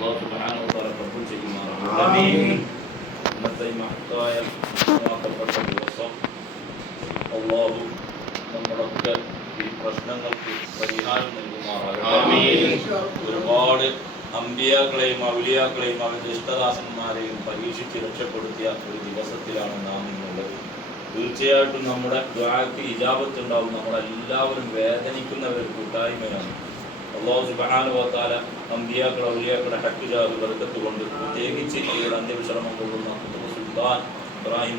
അള്ളാഹു സുബ്ഹാനഹു വ തആല കബൂൽ ചെയ്യുമാറാകട്ടെ ഇന്നത്തെ ഈ മഹത്തായ ഉത്തരവാദിത്തപ്പെട്ട ദിവസം അള്ളാഹു നമ്മുടെയൊക്കെ ഈ പ്രശ്നങ്ങൾക്ക് പരിഹാരം നൽകുമാറാകട്ടെ. ഒരുപാട് അമ്പിയാക്കളെയും ഔലിയാക്കളെയും അവരുടെ ഇഷ്ടദാസന്മാരെയും പരീക്ഷിച്ച് രക്ഷപ്പെടുത്തിയ ഒരു ദിവസത്തിലാണ് നാം ഇന്നുള്ളത്. തീർച്ചയായിട്ടും നമ്മുടെ ദ്വാക്ക് ഇജാപത്തുണ്ടാവും നമ്മളെല്ലാവരും വേദനിക്കുന്ന ഒരു കൂട്ടായ്മയാണ്. അള്ളാഹു സുബ്ഹാനഹു വ തആല അമ്പിയാക്കൾ ഔലിയാക്കളുടെ ഹക്ക് ജാബ് ബർക്കത്ത് കൊണ്ട് പ്രത്യേകിച്ച് ഇവരുടെ അന്ത്യവിശ്രമം കൊള്ളുന്ന സുൽത്താൻ ഇബ്രാഹിം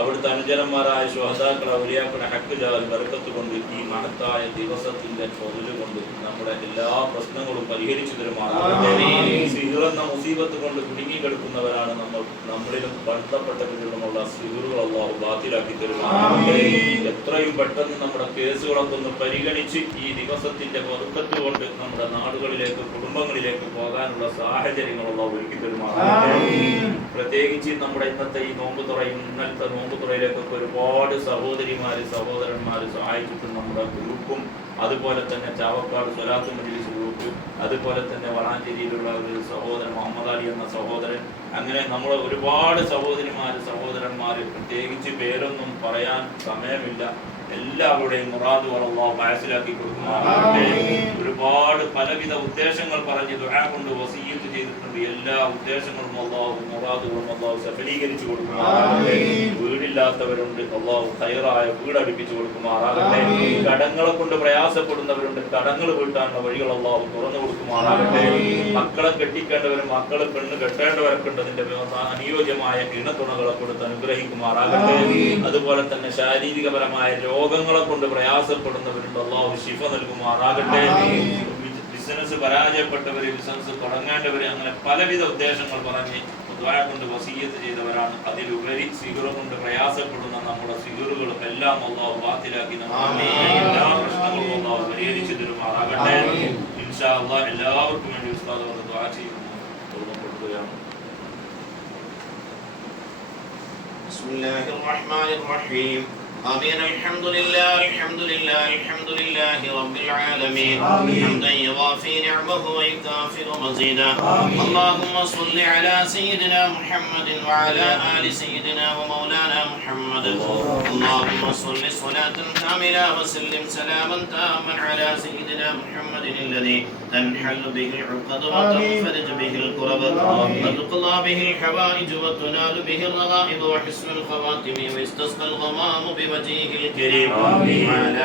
അവിടുത്തെ അനുജനന്മാരായ ശുഹദാക്കൾ ഔലിയാക്കളുടെ ഹക്ക് ജാബ് ബർക്കത്ത് കൊണ്ട് ഈ മഹത്തായ ദിവസത്തിന്റെ പൊതുൽ കൊണ്ട് നമ്മുടെ എല്ലാ പ്രശ്നങ്ങളും പരിഹരിച്ചു തരുമാറാകട്ടെ. സിഹിറെന്ന മുസീബത്ത് കൊണ്ട് കുടുങ്ങി കിടക്കുന്നവരാണ് നമ്മൾ. നമ്മളിലും ബന്ധപ്പെട്ടവരിലുമുള്ള സിഹുറുകൾ അള്ളാഹു ബാത്തിലാക്കി തരുമാറാകട്ടെ. എത്രയും പെട്ടെന്ന് നമ്മുടെ കേസുകളൊക്കെ ഒന്ന് പരിഗണിച്ച് ഈ ദിവസത്തിന്റെ ബർക്കത്ത് കൊണ്ട് നമ്മുടെ നാടുകളിലേക്ക് കുടുംബങ്ങളിലേക്ക് പോകാനുള്ള സാഹചര്യങ്ങളുള്ള ഒരുക്കി തരുമാറാകട്ടെ. പ്രത്യേകിച്ച് നമ്മുടെ ഇന്നത്തെ ഈ നോമ്പ് തുറയും ഇന്നലത്തെ നോമ്പ് തുറയിലേക്കൊക്കെ ഒരുപാട് സഹോദരിമാര് സഹോദരന്മാര് സഹായിച്ചിട്ട് നമ്മുടെ ഗ്രൂപ്പും അതുപോലെ തന്നെ ചാവക്കാട് സ്വലാത്ത് മജിലിസ് ഗ്രൂപ്പ് അതുപോലെ തന്നെ വളാഞ്ചേരിയിലുള്ള ഒരു സഹോദരൻ മുഹമ്മദ് അലി എന്ന സഹോദരൻ അങ്ങനെ നമ്മൾ ഒരുപാട് സഹോദരിമാർ സഹോദരന്മാർ പ്രത്യേകിച്ച് പേരൊന്നും പറയാൻ സമയമില്ല. എല്ലാവരുടെയും മുറാദ് അള്ളാഹു മനസ്സിലാക്കി ഒരുപാട് പലവിധ ഉദ്ദേശങ്ങൾ പറഞ്ഞ് ദുആ കൊണ്ട് വസീയത്ത് ചെയ്തിട്ടുണ്ട്. എല്ലാ ഉദ്ദേശങ്ങളും അള്ളാഹു മുറാദുകളും അള്ളാഹു സഫലീകരിച്ചു കൊടുക്കുമാറാകട്ടെ. വീടില്ലാത്തവരുണ്ട് അള്ളാഹു ഹൈറായ വീട് അടുപ്പിച്ചു കൊടുക്കുമാറാകട്ടെ. കടങ്ങളെ കൊണ്ട് പ്രയാസപ്പെടുന്നവരുണ്ട് കടങ്ങൾ വീട്ടാനുള്ള വഴികൾ അള്ളാഹു തുറന്നു കൊടുക്കുമാറാകട്ടെ. മക്കളെ കെട്ടിക്കേണ്ടവരും മക്കളെ പെണ്ണ് കെട്ടേണ്ടവരൊക്കെ ഉണ്ട്. അതിന്റെ അനുയോജ്യമായ ഇണത്തുണകളെ കൊടുത്ത് അനുഗ്രഹിക്കുമാറാകട്ടെ. അതുപോലെ തന്നെ ശാരീരികപരമായ രോഗങ്ങളെ കൊണ്ട് പ്രയാസപ്പെടുന്നവരുണ്ട്. അള്ളാഹു ശിഫ നൽകുമാറാകട്ടെ. ബിസിനസ് പരാജയപ്പെട്ടവര് ബിസിനസ് തുടങ്ങേണ്ടവര് അങ്ങനെ പലവിധ ഉദ്ദേശങ്ങൾ പറഞ്ഞ് ദ്വാര കൊണ്ട് വസീയത്ത് ചെയ്തവരാണ് അതിലുപരി സിഗുറ കൊണ്ട് പ്രയാസപ്പെടുന്ന നമ്മുടെ സിഗുറുകളും എല്ലാം അള്ളാഹു ബാത്തിലാക്കി നമ്മുടെ എല്ലാ പ്രശ്നങ്ങളും അള്ളാഹു പരിഹരിച്ചു തരുമാറാകട്ടെ ഇൻഷാ അള്ളാഹ് എല്ലാവർക്കും വേണ്ടി ഉസ്താദ് വന്ന് ദ്വാ ചെയ്യുന്നു തുറന്നപ്പെടുത്തുകയാണ് بسم الله الرحمن الرحيم آمين. الحمد لله الحمد لله الحمد لله رب العالمين. حمدا يوافي نعمه ويكافئ مزيدا. اللهم صل على سيدنا محمد وعلى آل سيدنا ومولانا محمد. اللهم صل صلاة كاملة وسلم سلاما تاما على سيدنا محمد الذي تنحل به العقد وتنفرج به الكرب. وتقضى به الحوائج وتنال به الرغائب وحسن الخواتم ويستسقى الغمام بوجهه الكريم وعلى